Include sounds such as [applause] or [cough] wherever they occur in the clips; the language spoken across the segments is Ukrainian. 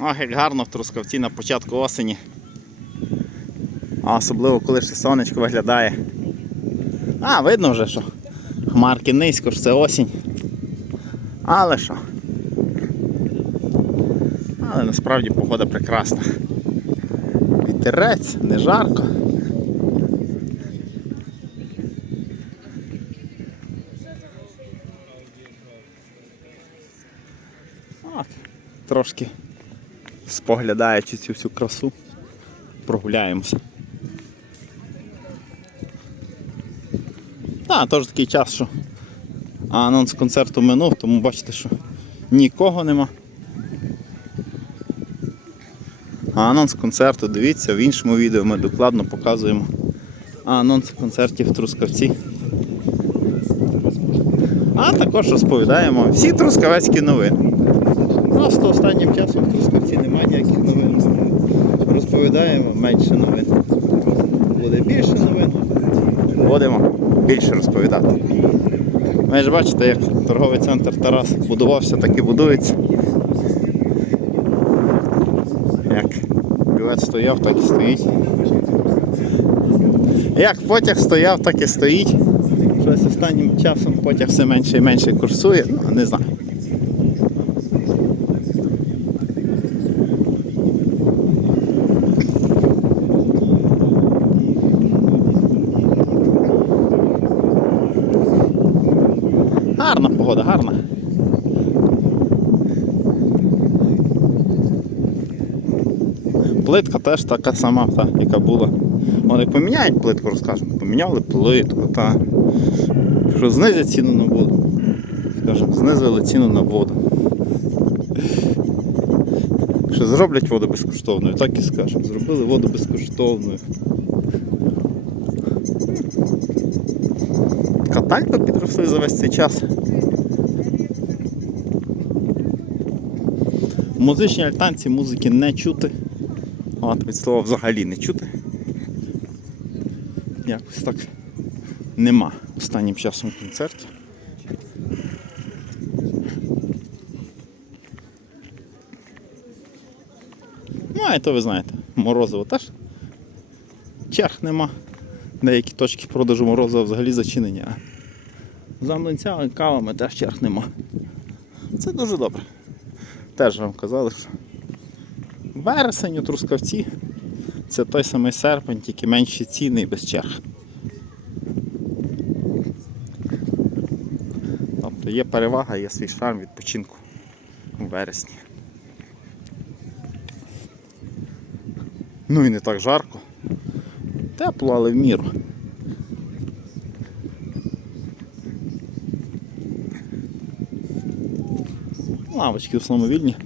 Ах, як гарно в Трускавці на початку осені. А особливо, коли ще сонечко виглядає. А, видно вже, що хмарки низько, що це осінь. Але що? Але насправді погода прекрасна. Вітерець, не жарко. Трошки споглядаючи цю всю красу, прогуляємося. Так, теж такий час, що анонс концерту минув, тому бачите, що нікого нема. А анонс концерту, дивіться, в іншому відео ми докладно показуємо анонс концертів в Трускавці. А також розповідаємо всі трускавецькі новини. Просто останнім часом в Трускавці немає ніяких новин. Розповідаємо менше новин. Буде більше новин. Будемо більше розповідати. Ви ж бачите, як торговий центр Тарас будувався, так і будується. Як бювет стояв, так і стоїть. Як потяг стояв, так і стоїть. Щось останнім часом потяг все менше і менше курсує, не знаю. Гарна погода, гарна. Плитка теж така сама, та, яка була. Вони поміняють плитку, розкажемо. Поміняли плитку, та. Що знизять ціну на воду. Скажемо, знизили ціну на воду. Що зроблять воду безкоштовною, так і скажемо. Зробили воду безкоштовною. Катальпи підросли за весь цей час. Музичній альтанці музики не чути. От від слова взагалі не чути. Якось так нема останнім часом концертів. Ну, а і то ви знаєте, морозиво теж. Черг нема. Деякі точки продажу морозива взагалі зачинені. За млинцями, кавами теж черг нема. Це дуже добре. Теж вам казали, що вересень у Трускавці це той самий серпень, тільки менші ціни і без черг. Тобто є перевага, є свій шарм відпочинку у вересні. Ну і не так жарко. Тепло, але в міру. Лавочки в основному вільні.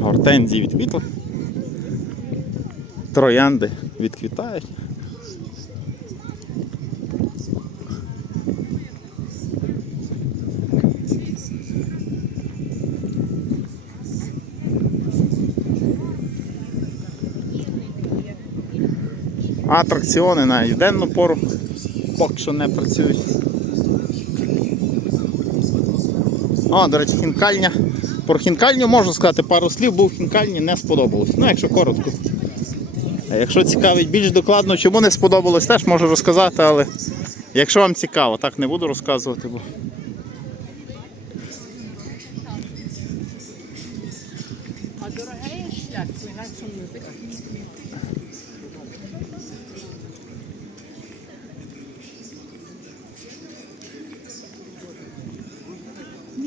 Гортензії відквітли. Троянди відквітають. Атракціони навіть в пору поки що не працюють. О, до речі, хінкальня. Про хінкальню можу сказати пару слів, бо в хінкальні не сподобалось. Ну, якщо коротко. А якщо цікавить більш докладно, чому не сподобалось, теж можу розказати, але якщо вам цікаво, так не буду розказувати, бо.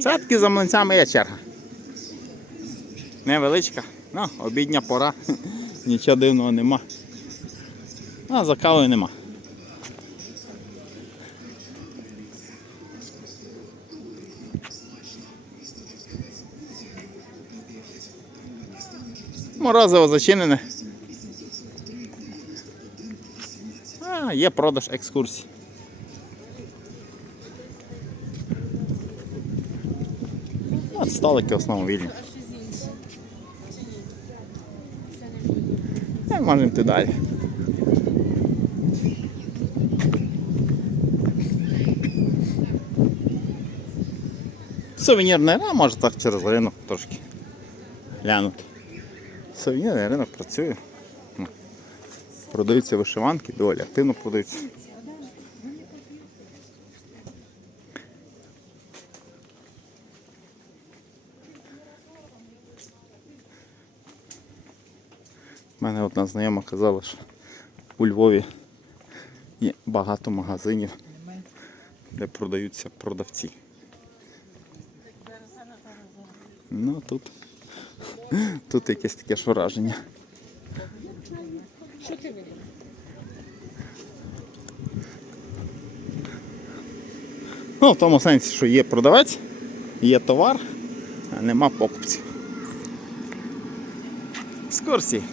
Все-таки за млинцями є черга. Невеличка, ну, обідня пора, [laughs] нічого дивного нема. А за кавою нема. Морозиво зачинене. А, є продаж екскурсій. сталики в основному вільні. Ну, можемо йти далі. Сувенірний ринок, може так через ринок трошки глянути. Сувенірний ринок працює. Ну, продаються вишиванки, доволі активно продаються. Одна знайома казала, що у Львові є багато магазинів, де продаються продавці. Ну тут, тут якесь таке ж враження. Що ти видиш? Ну, в тому сенсі, що є продавець, є товар, а нема покупців. Екскурсії.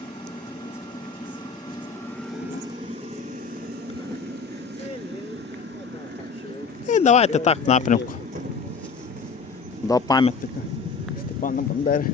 Давайте так в напрямку. До пам'ятника Степана Бандери.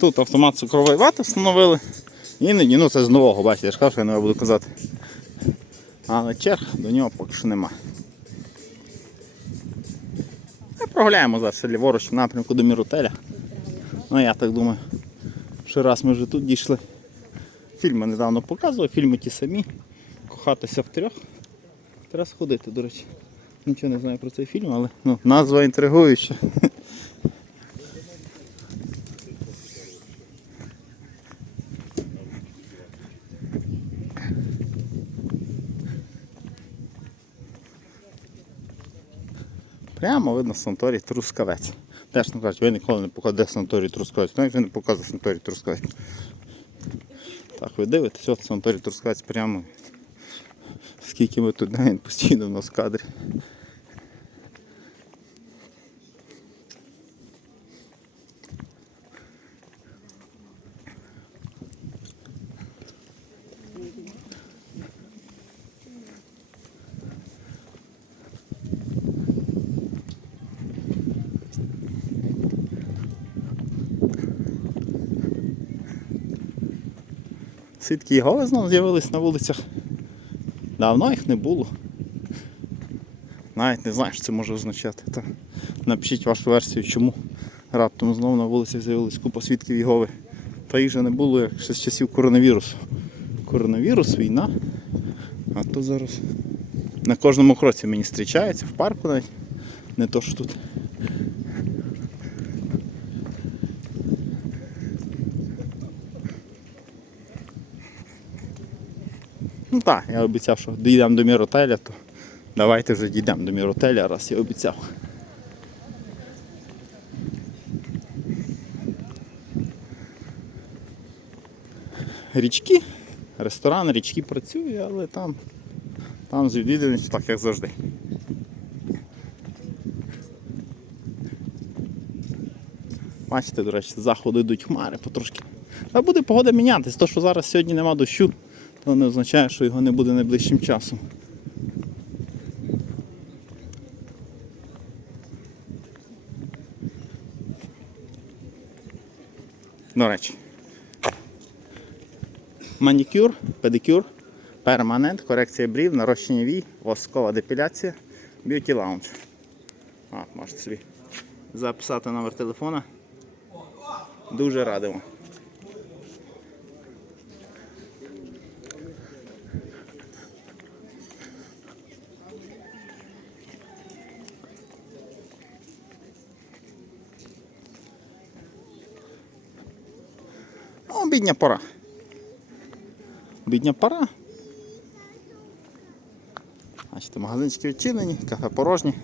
Тут автомат цукрової вати встановили. Іноді, ну це з нового, бачите, я ж кажу, що я не буду казати. Але черг до нього поки що нема. Ми прогуляємо зараз ліворуч в напрямку до Міротеля. Ну я так думаю, що раз ми вже тут дійшли. Фільми недавно показував, фільми ті самі. Кохатися в трьох. Треба сходити, до речі. Нічого не знаю про цей фільм, але ну, назва інтригуюча. Прямо видно санаторій Трускавець. Теж не кажуть, ви ніколи не показуєте санаторій Трускавець. Ну, вже не показує санаторій Трускавець. Так, ви дивитесь, от санаторій Трускавець прямо. Скільки ми тут [laughs] він постійно в нас в кадрі. Свідки Єгови знову з'явились на вулицях. Давно їх не було. Навіть не знаю, що це може означати. Та напишіть вашу версію, чому раптом знову на вулицях з'явилась купа свідків Єгови. Та їх же не було як ще з часів коронавірусу. Коронавірус, війна. А то зараз на кожному кроці мені зустрічається, в парку навіть. Не то що тут. Ну так, я обіцяв, що дійдемо до Міротеля, то давайте вже дійдемо до Міротеля, раз я обіцяв. Річки, ресторан, річки працює, але там, там з відвідуваністю так, як завжди. Бачите, до речі, з заходу йдуть хмари потрошки. Та буде погода мінятись. То, що зараз сьогодні нема дощу, то не означає, що його не буде найближчим часом. До речі. Манікюр, педикюр, перманент, корекція брів, нарощення вій, воскова депіляція, б'юті лаунж. Можете собі записати номер телефона. Дуже радимо. Ну, обідня пора. Обідня пора. Бачите, магазинчики відчинені, кафе порожні.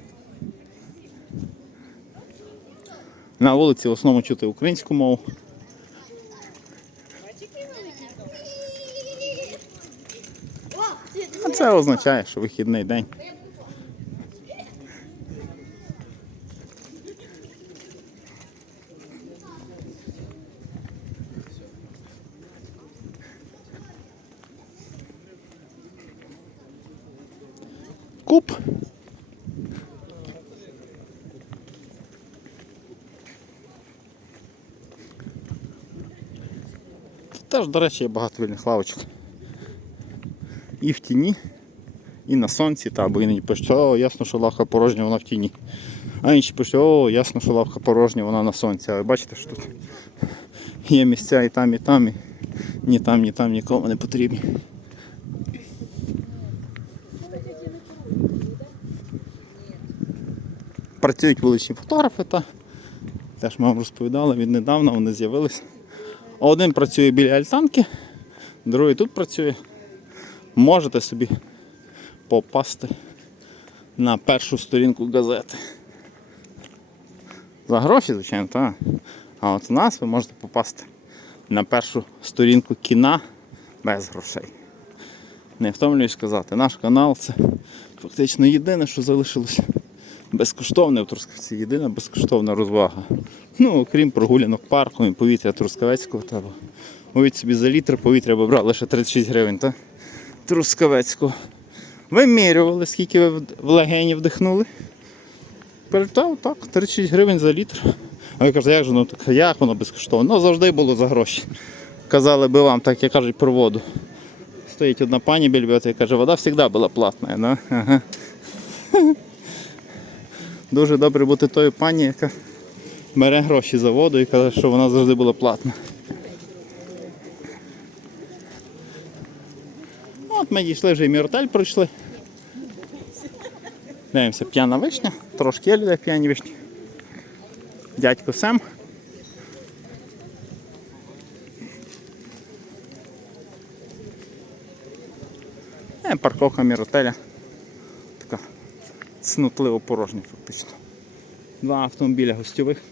На вулиці в основному чути українську мову. А це означає, що вихідний день. Куб. Теж, до речі, є багато вільних лавочок. І в тіні, і на сонці, та, бо іноді пишуть, о, ясно, що лавка порожня, вона в тіні. А інші пишуть, о, ясно, що лавка порожня, вона на сонці. Але бачите, що тут є місця і там, і там, і ні там, ні там нікому не потрібні. Працюють вуличні фотографи, та теж ми вам розповідали, віднедавна вони з'явилися. Один працює біля альтанки, другий тут працює. Можете собі попасти на першу сторінку газети. За гроші, звичайно, так. А от у нас ви можете попасти на першу сторінку кіна без грошей. Не втомлююсь сказати, наш канал це фактично єдине, що залишилося безкоштовне в Трускавці, єдина безкоштовна розвага. Ну, окрім прогулянок парком і повітря Трускавецького. Та, бо уявіть собі за літр повітря ви брали лише 36 гривень, так? Трускавецького. Вимірювали, скільки ви в- легені вдихнули. Перетав, так, 36 гривень за літр. А ви кажете, як же ну так, як воно безкоштовно? Ну завжди було за гроші. Казали би вам, так як кажуть про воду. Стоїть одна пані біля і каже, вода завжди була платна. Ну? Ага. Дуже добре бути тою пані, яка бере гроші за воду і каже, що вона завжди була платна. От ми дійшли вже і міротель пройшли. Дивимося, п'яна вишня, трошки є людей п'яні вишні. Дядько Сем. Е, парковка міротеля. Цнутливо порожня фактично. Два автомобіля гостьових.